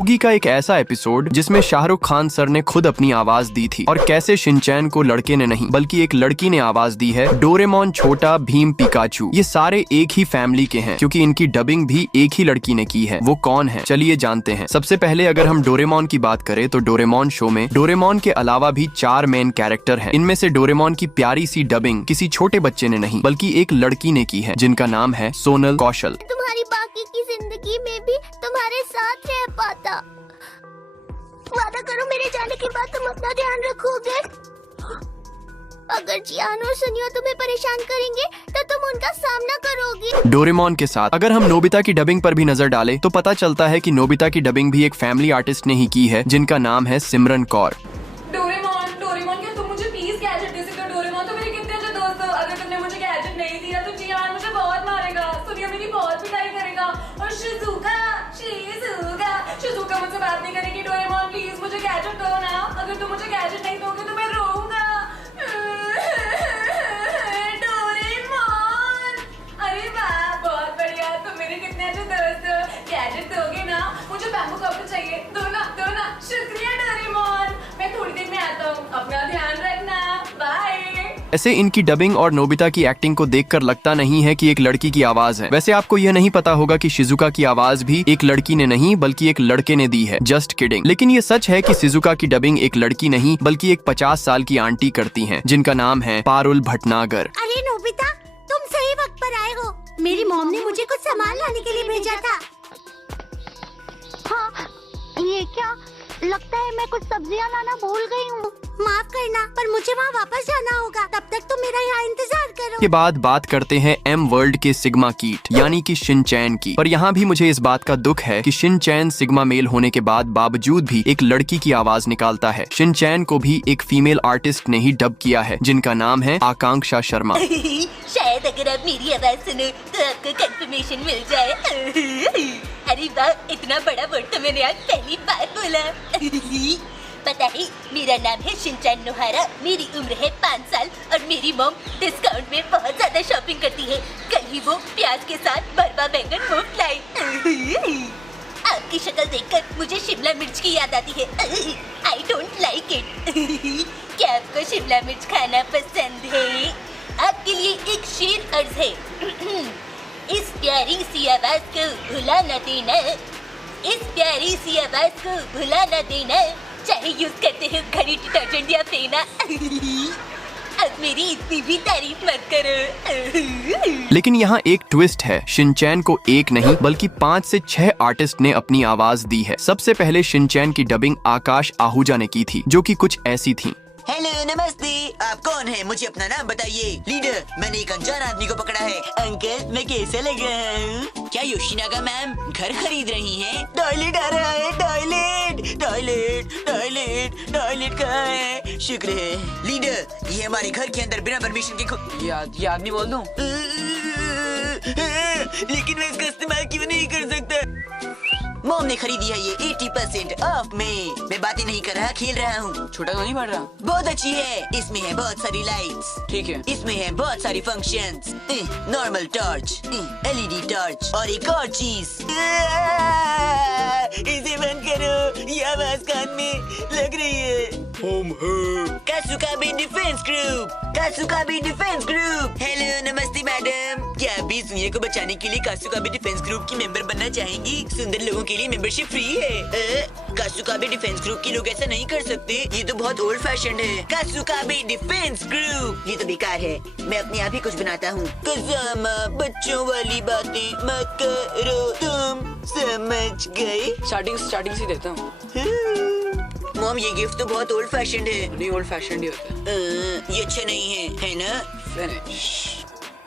ओगी का एक ऐसा एपिसोड जिसमें शाहरुख खान सर ने खुद अपनी आवाज दी थी और कैसे शिनचैन को लड़के ने नहीं बल्कि एक लड़की ने आवाज दी है। डोरेमोन, छोटा भीम, पिकाचू ये सारे एक ही फैमिली के हैं क्योंकि इनकी डबिंग भी एक ही लड़की ने की है। वो कौन है चलिए जानते हैं। सबसे पहले अगर हम डोरेमोन की बात करें तो डोरेमोन शो में डोरेमोन के अलावा भी 4 मेन कैरेक्टर हैं। इनमें से डोरेमोन की प्यारी सी डबिंग किसी छोटे बच्चे ने नहीं बल्कि एक लड़की ने की है जिनका नाम है सोनल कौशल। तुम्हारी बाकी की जिंदगी में भी तुम्हारे साथ रह पाता। वादा करो मेरे जाने के बाद तुम अपना ध्यान रखोगे। अगर जियान और सुनियो तुम्हें परेशान करेंगे तो तुम उनका सामना करोगी। डोरेमोन के साथ अगर हम नोबिता की डबिंग पर भी नजर डालें तो पता चलता है कि नोबिता की डबिंग भी एक फैमिली आर्टिस्ट ने ही की है जिनका नाम है सिमरन कौर। डोरेमोन क्या तुम मुझे प्लीज गैजेट दे सकते हो? डोरेमोन तो मेरे कितने अच्छे दोस्त हो। अगर तुमने मुझे गैजेट नहीं दिया तो जियान मुझे बहुत मारेगा, सुनियो मेरी बहुत पिटाई करेगा और शिजुका मुझसे बात नहीं करेगी। डोरेमोन प्लीज मुझे गैजेट दो ना। अगर तुम मुझे गैजेट नहीं दोगे तो मैं रोऊंगा। डोरेमोन, अरे वाह बहुत बढ़िया, तुम मेरे कितने अच्छे दोस्त हो। गैजेट दोगे ना? मुझे बैम्बू कपड़े चाहिए, दो ना। शुक्रिया डोरेमोन, मैं थोड़ी देर में आता हूँ, अपना ध्यान रखना, बाय। ऐसे इनकी डबिंग और नोबिता की एक्टिंग को देखकर लगता नहीं है कि एक लड़की की आवाज है। वैसे आपको यह नहीं पता होगा कि शिजुका की आवाज भी एक लड़की ने नहीं बल्कि एक लड़के ने दी है। Just kidding. लेकिन ये सच है कि शिजुका की डबिंग एक लड़की नहीं बल्कि एक 50 साल की आंटी करती हैं जिनका नाम है पारुल भटनागर। अरे नोबिता, तुम सही वक्त पर आए हो। मेरी मॉम ने मुझे कुछ सामान लाने के लिए भेजा था। हाँ, ये क्या? लगता है मैं कुछ सब्जियां लाना भूल गई हूँ। माफ करना, पर मुझे वहाँ वापस जाना होगा। तब तक तुम मेरा यहाँ इंतजार करो। के बाद बात करते हैं एम वर्ल्ड के सिग्मा कीट यानी कि शिनचैन की। पर यहाँ भी मुझे इस बात का दुख है कि शिनचैन सिग्मा मेल होने के बाद बावजूद भी एक लड़की की आवाज निकालता है। शिनचैन को भी एक फीमेल आर्टिस्ट ने ही डब किया है जिनका नाम है आकांक्षा शर्मा। शायद अगर आप मेरी आवाज सुनो तो आपको कंफर्मेशन मिल जाए। अरे वाह, इतना बड़ा वर्ड तो मैंने आज पहली बार बोला। पता है, मेरा नाम है शिनचैन नोहारा, मेरी उम्र है 5 साल और मेरी मॉम डिस्काउंट में बहुत ज्यादा शॉपिंग करती है। कल ही वो प्याज के साथ भरवा बैंगन मुफ्त लाई। आपकी शक्ल देखकर मुझे शिमला मिर्च की याद आती है। I don't like it. क्या आपको शिमला मिर्च खाना पसंद है? आपके लिए एक शेर अर्ज है। इस प्यारी सी आवाज को भुला न देना, इस प्यारी सी आवाज को भुला न देना, चाहे यूज करते हो घड़ी, डिटर्जेंट या फेना। अब मेरी इतनी भी तारीफ मत करो। लेकिन यहाँ एक ट्विस्ट है। शिनचैन को एक नहीं बल्कि 5 से 6 आर्टिस्ट ने अपनी आवाज दी है। सबसे पहले शिनचैन की डबिंग आकाश आहूजा ने की थी जो कि कुछ ऐसी थी। हेलो नमस्ते, आप कौन है? मुझे अपना नाम बताइए। लीडर, मैंने एक अनजान आदमी को पकड़ा है। अंकल, मैं कैसे लग रहा हूँ? क्या योशिनागा मैम घर खरीद रही हैं? टॉयलेट आ रहा है, टॉयलेट कहाँ है? शुक्र है। लीडर, ये हमारे घर के अंदर बिना परमिशन के ये आदमी बोल दूं? लेकिन मैं इसका इस्तेमाल क्यों नहीं कर सकता? मॉम ने खरीदी है ये 80% ऑफ में। मैं बातें नहीं कर रहा, खेल रहा हूँ। छोटा तो नहीं पड़ रहा? बहुत अच्छी है। इसमें है बहुत सारी लाइट्स। ठीक है। इसमें है बहुत सारी functions. Normal torch, LED torch और एक और चीज। इसे बंद करो, ये आवाज कान में लग रही है। कासुकाबे डिफेंस ग्रुप। हेलो नमस्ते मैडम, क्या आप भी सुनिए को बचाने के लिए कासुकाबे डिफेंस ग्रुप की मेंबर बनना चाहेंगी? सुंदर लोगों के लिए मेंबरशिप फ्री है। कासुकाबे डिफेंस ग्रुप के लोग ऐसा नहीं कर सकते, ये तो बहुत ओल्ड फैशन है। कासुकाबे डिफेंस ग्रुप, ये तो बेकार है। मैं अपने आप ही कुछ बनाता हूँ। कज़ामा, बच्चों वाली बातें मत करो, तुम समझ गए? स्टार्टिंग से देता हूँ। मॉम, ये गिफ्ट तो बहुत ओल्ड फैशन है। नहीं, ओल्ड फैशन ही होता है। ये अच्छा नहीं है ना? फिनिश।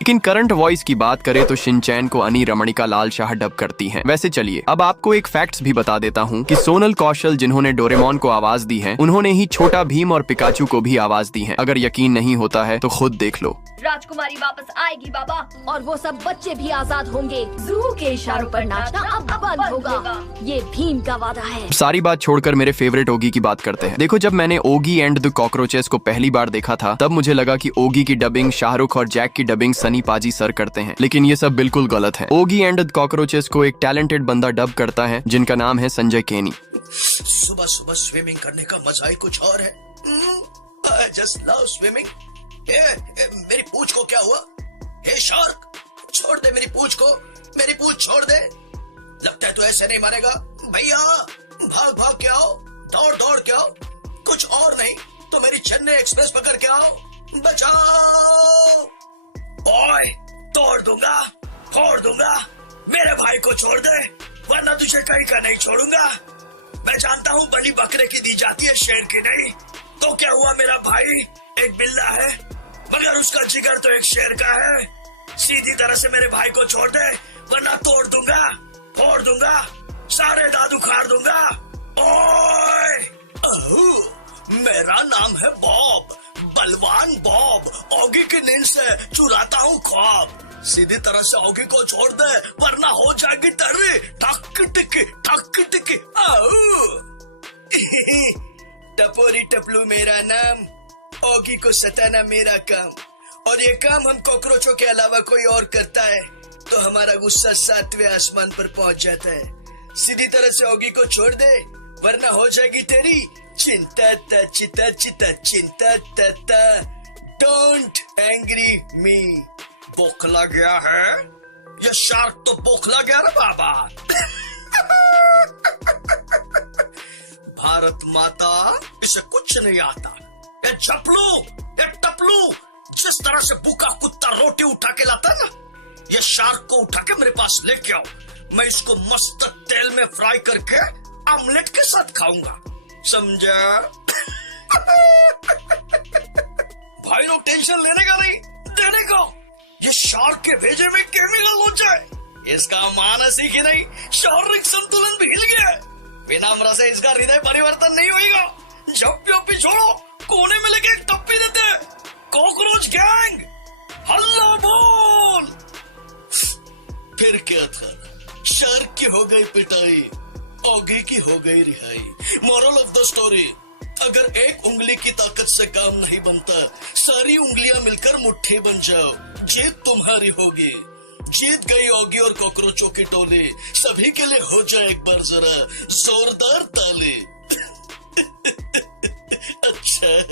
लेकिन करंट वॉइस की बात करें तो शिनचैन को अनी रमणिका लाल शाह डब करती हैं। वैसे चलिए अब आपको एक फैक्ट्स भी बता देता हूँ कि सोनल कौशल जिन्होंने डोरेमोन को आवाज दी है उन्होंने ही छोटा भीम और पिकाचू को भी आवाज दी है। अगर यकीन नहीं होता है तो खुद देख लो। राजकुमारी वापस आएगी बाबा, और वो सब बच्चे भी आजाद होंगे। जू के इशारों पर नाचना अब बंद होगा, ये भीम का वादा है। सारी बात छोड़कर मेरे फेवरेट ओगी की बात करते हैं। देखो, जब मैंने ओगी एंड द कॉकरोचेस को पहली बार देखा था तब मुझे लगा कि ओगी की डबिंग शाहरुख और जैक की डबिंग सनी पाजी सर करते हैं, लेकिन ये सब बिल्कुल गलत है। ओगी एंड द कॉकरोचेस को एक टैलेंटेड बंदा डब करता है जिनका नाम है संजय केनी। सुबह सुबह स्विमिंग करने का मजा ही कुछ और है। I just love swimming. मेरी पूंछ को क्या हुआ? हे शार्क, छोड़ दे मेरी पूंछ को, मेरी पूंछ छोड़ दे। लगता है तू ऐसे नहीं मारेगा। भैया भाग भाग के आओ, दौड़ दौड़ के आओ, कुछ और नहीं तो मेरी चेन्नई एक्सप्रेस पकड़ के आओ, बचाओ। ओए, तोड़ दूंगा, फोड़ दूंगा, मेरे भाई को छोड़ दे वरना तुझे कहीं का नहीं छोड़ूंगा। मैं जानता हूँ बलि बकरे की दी जाती है, शेर की नहीं। तो क्या हुआ, मेरा भाई एक बिल्ला है मगर उसका जिगर तो एक शेर का है। सीधी तरह से मेरे भाई को छोड़ दे वरना तोड़ दूंगा, फोड़ दूंगा, सारे दांत उखाड़ दूंगा। ओए, मेरा नाम है बॉब, बलवान बॉब। ओगी की नींद से चुराता हूँ ख्वाब। सीधी तरह से ओगी को छोड़ दे वरना हो जाएगी तेरी टक टिकी टक टिकी। टपोरी टपलू मेरा नाम, ओगी को सताना मेरा काम, और ये काम हम कॉकरोचों के अलावा कोई और करता है तो हमारा गुस्सा 7वें आसमान पर पहुंच जाता है। सीधी तरह से ओगी को छोड़ दे वरना हो जाएगी तेरी चिंता ता चिता चिता चिंता ता। डोंट एंग्री मी। बोखला गया है ये शार्क, तो बोखला गया ना बाबा। भारत माता, इसे कुछ नहीं आता। ये झपलू, ये टपलू, जिस तरह से भूखा कुत्ता रोटी उठा के लाता ना, ये शार्क को उठा के मेरे पास लेके आओ। मैं इसको मस्त तेल में फ्राई करके ऑमलेट के साथ खाऊंगा, समझा? भाई लोग टेंशन लेने का नहीं, देने का। ये शार्क के भेजे में केमिकल हो जाए, इसका मानसिक ही नहीं शारीरिक संतुलन भी हिल गया है। विनम्र से इसका हृदय परिवर्तन नहीं होगा। जब भी छोड़ो कोने में लेके एक टप्पी देते हैं। कॉकरोच गैंग हल्ला बोल। फिर क्या था, शार्क की हो गई पिटाई, ओगी की हो गई रिहाई। मोरल ऑफ द स्टोरी, अगर एक उंगली की ताकत से काम नहीं बनता, सारी उंगलियां मिलकर मुट्ठी बन जाओ, जीत तुम्हारी होगी। जीत गई ओगी और कॉकरोचों की टोली। सभी के लिए हो जाए एक बार जरा जोरदार ताली।